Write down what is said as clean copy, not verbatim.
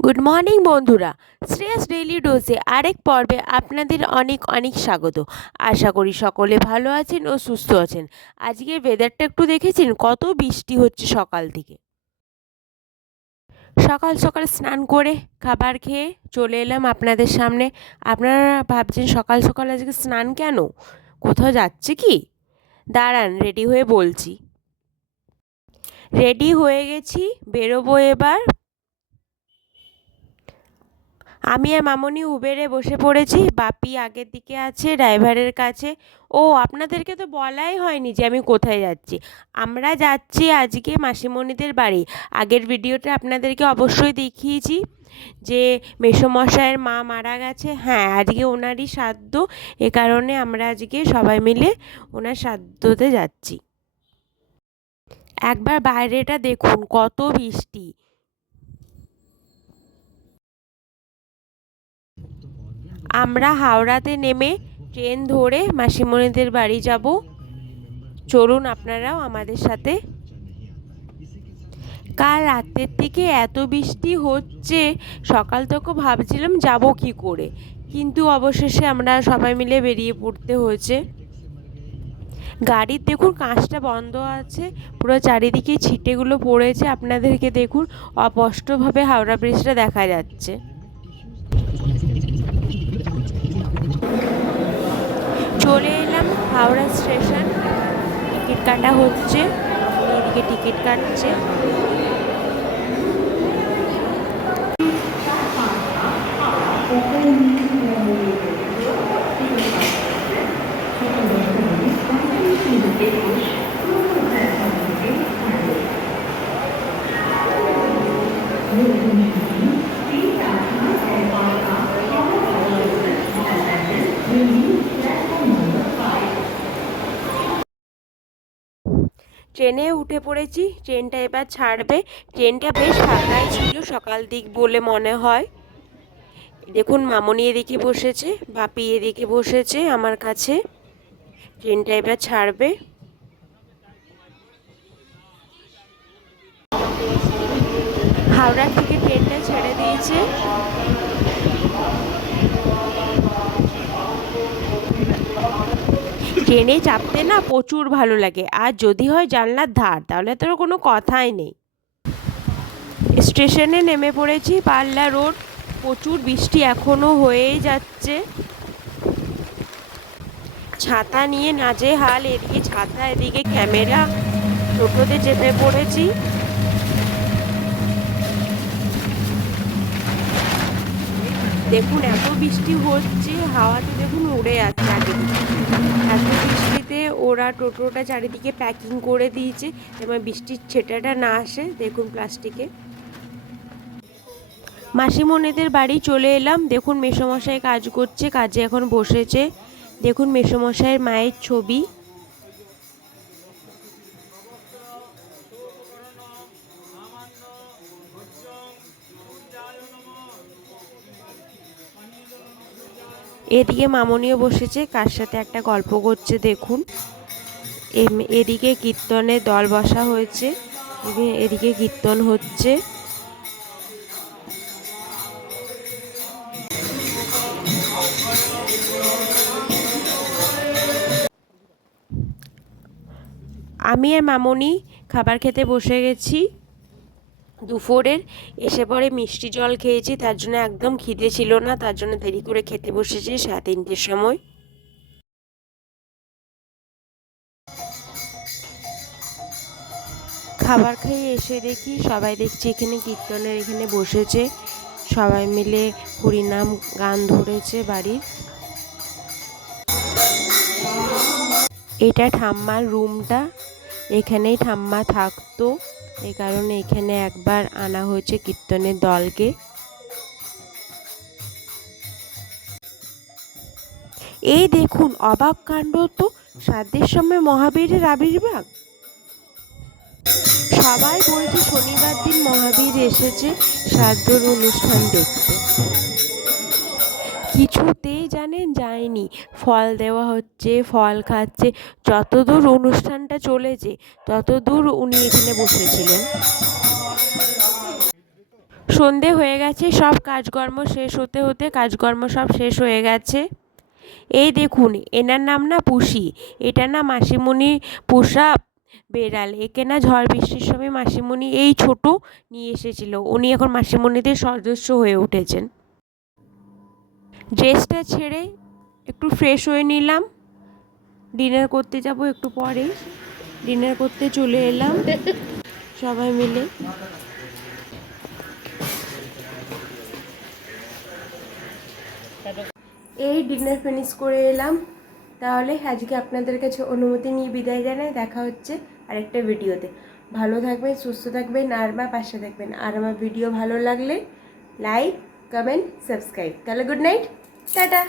Good morning বন্ধুরা, Shreyas daily ডোজে আরেক পর্বে আপনাদের অনেক অনেক স্বাগত। আশা করি সকলে ভালো আছেন ও সুস্থ আছেন। আজকের ওয়েদারটা একটু দেখেছেন, কত বৃষ্টি হচ্ছে সকাল থেকে। সকাল সকাল স্নান করে খাবার খেয়ে চলে এলাম আপনাদের সামনে। আপনারা ভাবছেন সকাল সকাল আজকে স্নান কেন, কোথাও যাচ্ছে কি? দাঁড়ান, রেডি হয়ে বলছি। রেডি হয়ে গেছি, বেরোবো এবার। আমি আর মামনি উবেরে বসে পড়েছি, বাপি আগের দিকে আছে ড্রাইভারের কাছে। ও, আপনাদেরকে তো বলাই হয়নি যে আমি কোথায় যাচ্ছি। আমরা যাচ্ছি আজকে মাসিমণিদের বাড়ি। আগের ভিডিওতে আপনাদেরকে অবশ্যই দেখিয়েছি যে মেসোমশাইয়ের মা মারা গেছে। হ্যাঁ, আজকে ওনারই শ্রাদ্ধ, এ কারণে আমরা আজকে সবাই মিলে ওনার শ্রাদ্ধতে যাচ্ছি। একবার বাইরেটা দেখুন, কত বৃষ্টি। আমরা হাওড়াতে নেমে ট্রেন ধরে মাসিমণিদের বাড়ি যাব। চলুন আপনারাও আমাদের সাথে। কাল রাতের থেকে এত বৃষ্টি হচ্ছে, সকাল থেকে ভাবছিলাম যাব কি করে, কিন্তু অবশেষে আমরা সবাই মিলে বেরিয়ে পড়তে হয়েছে। গাড়ির দেখুন কাঁচটা বন্ধ আছে, পুরো চারিদিকে ছিটেগুলো পড়েছে। আপনাদেরকে দেখুন অস্পষ্টভাবে হাওড়া ব্রিজটা দেখা যাচ্ছে। চলে এলাম হাওড়া স্টেশন। টিকিট কাটা হচ্ছে, এদিকে টিকিট কাটছে। ট্রেনে উঠে পড়েছি, ট্রেনটা এবার ছাড়বে। ট্রেনটা বেশ ফাঁকাই ছিল সকাল দিক বলে মনে হয়। দেখুন মামনি এদিকে বসেছে, বাপি এদিকে বসেছে আমার কাছে। ট্রেনটা এবার ছাড়বে। হাওড়ার থেকে ট্রেনটা ছেড়ে দিয়েছে। ট্রেনে চাপতে না প্রচুর ভালো লাগে, আর যদি হয় জানলার ধার, তাহলে তো কোনো কথাই নেই। স্টেশনে নেমে পড়েছি, পাল্লা রোড। প্রচুর বৃষ্টি এখনও হয়েই যাচ্ছে। ছাতা নিয়ে নাজেহাল, এদিকে ছাতা এদিকে ক্যামেরা। টোটোতে চেপে পড়েছি। দেখুন এত বৃষ্টি হচ্ছে, হাওয়াতে দেখুন উড়ে যাচ্ছে চারিদিকে। এত বৃষ্টিতে ওরা টোটোটা চারিদিকে প্যাকিং করে দিয়েছে যেমন বৃষ্টির ছেটাটা না আসে। দেখুন প্লাস্টিকে। মাসিমণিদের বাড়ি চলে এলাম। দেখুন মেসোমশাই কাজ করছে, কাজে এখন বসেছে। দেখুন মেসোমশাইয়ের মায়ের ছবি। এদিকে মামনিও বসেছে, কার সাথে একটা গল্প করছে দেখুন। এদিকে কীর্তনের দল বসা হয়েছে, এদিকে কীর্তন হচ্ছে। আমি আর মামনি খাবার খেতে বসে গেছি দুপুরের। এসে পরে মিষ্টি জল খেয়েছি, তার জন্য একদম খিদে ছিল না, তার জন্য দেরি করে খেতে বসেছি 3:30 সময়। খাবার খেয়ে এসে দেখি সবাই, দেখছি এখানে কীর্তনের এখানে বসেছে, সবাই মিলে হরিনাম গান ধরেছে বাড়ির। এটা ঠাম্মার রুমটা, এখানেই ঠাম্মা থাকতো, এই কারণে এখানে একবার আনা হয়েছে কীর্তনের দলকে। এই দেখুন অবাক কাণ্ড তো, শ্রাদ্ধের সময় মহাবীরের আবির্ভাব। সবাই বলছে শনিবার দিন মহাবীর এসেছে শ্রাদ্ধর অনুষ্ঠান দেখতে। কিছুতেই জানেন যায়নি। ফল দেওয়া হচ্ছে, ফল খাচ্ছে। যতদূর অনুষ্ঠানটা চলেছে ততদূর উনি এখানে বসেছিলেন। সন্ধে হয়ে গেছে, সব কাজকর্ম শেষ হতে হতে কাজকর্ম সব শেষ হয়ে গেছে। এই দেখুন, এনার নাম না পুষি, এটা না মাসিমণি পোষা বেড়াল। একে না ঝড় বৃষ্টির সময় মাসিমণি এই ছোট নিয়ে এসেছিল। উনি এখন মাসিমণিদের সদস্য হয়ে উঠেছেন। ড্রেসটা ছেড়ে একটু ফ্রেশ হয়ে নিলাম, ডিনার করতে যাব একটু পরে। ডিনার করতে চলে এলাম সবাই মিলে। এই ডিনার ফিনিশ করে এলাম। তাহলে আজকে আপনাদের কাছে অনুমতি নিয়ে বিদায় জানাই। দেখা হচ্ছে আরেকটা ভিডিওতে। ভালো থাকবেন, সুস্থ থাকবেন, আর আমার পাশে থাকবেন। আর আমার ভিডিও ভালো লাগলে লাইক, কমেন্ট, সাবস্ক্রাইব। তাহলে গুড নাইট, টাটা।